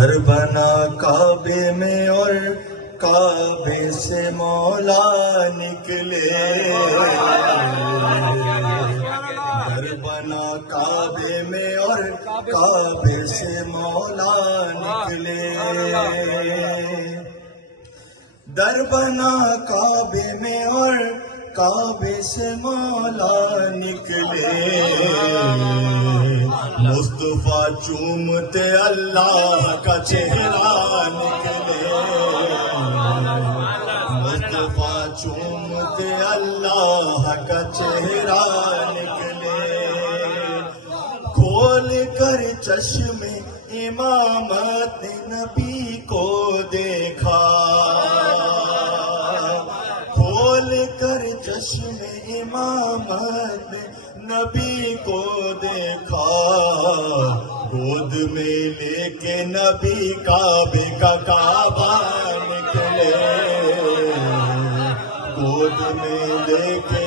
گھر بنا کعبے میں اور کعبے سے مولا نکلے، گھر بنا کعبے میں اور کعبے سے مولا نکلے، در بنا کعبے میں اور کعبے سے مولا نکلے، مصطفیٰ چومتے اللہ کا چہرہ نکلے، مصطفیٰ چومتے اللہ کا چہرہ نکلے، کھول کر چشم امامت نبی کو دیکھا، کھول کر چشم امامت نبی کو دیکھا، گود میں لے کے نبی کعبے کا کعبہ نکلے، گود میں لے کے